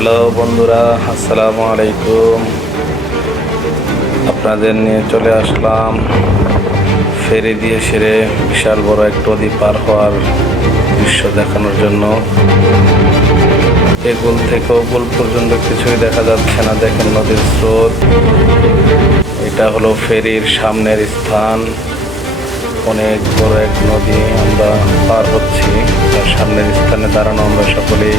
Hello বন্ধুরা, আসসালামু আলাইকুম। আপনাদের নিয়ে চলে আসলাম ফেরি দিয়ে সেরে বিশাল বড় এক নদী পার হওয়ার দৃশ্য দেখানোর জন্য। এগুল থেকে ওগুল পর্যন্ত কিছুই দেখা যাচ্ছে না, দেখেন নদীর স্রোত। এটা হলো ফেরির সামনের স্থান। অনেক বড় এক নদী আমরা পার হচ্ছি। তার সামনের স্থানে দাঁড়ানো আমরা সকলেই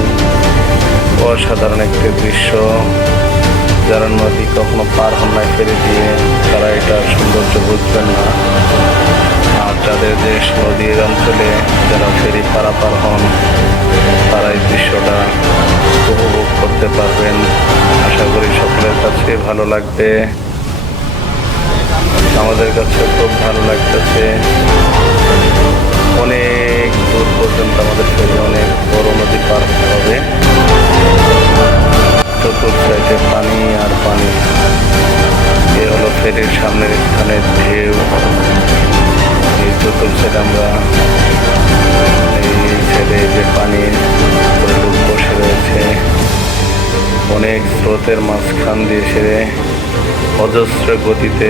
অসাধারণ একটি দৃশ্য। যারা নদী কখনো পার হন না ফেরি দিয়ে, তারা এটা সৌন্দর্য বুঝবেন না। আর যাদের দেশ নদীর অঞ্চলে যারা ফেরি পারাপার হন, তারা এই দৃশ্যটা উপভোগ করতে পারবেন। আশা করি সকলের কাছে ভালো লাগবে। আমাদের কাছে খুব ভালো চতুর্থ সাইডে পানি আর পানি। এ হলো ফেরির সামনের স্থানের ঢেউ। এই চতুর্থ সাইডে আমরা, এই সাইডে যে পানি বসে রয়েছে। অনেক স্রোতের মাঝখান দিয়ে সেরে অজস্র গতিতে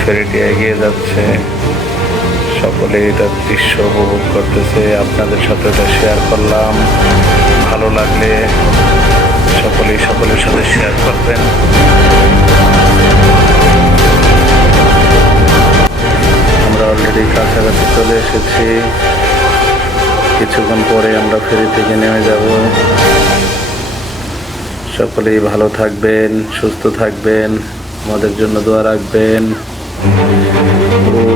ফেরিটি এগিয়ে যাচ্ছে। সকলে এটার দৃশ্য উপভোগ করতেছে। আপনাদের সাথে এটা শেয়ার করলাম। ভালো লাগলে সকলেই সকলের সাথে শেয়ার করবেন। আমরা অলরেডি কাছাকাছি চলে এসেছি। কিছুক্ষণ পরে আমরা ফেরি থেকে নেমে যাব। সকলেই ভালো থাকবেন, সুস্থ থাকবেন, আমাদের জন্য দোয়া রাখবেন।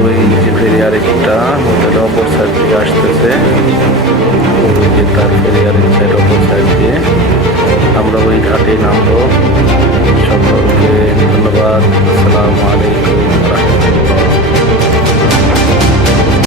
ওই যে ফেরি আরেকটা হোটেল অপর সাইড থেকে আসতেছে। নামব সকলকে ধন্যবাদ। আসসালামু আলাইকুম।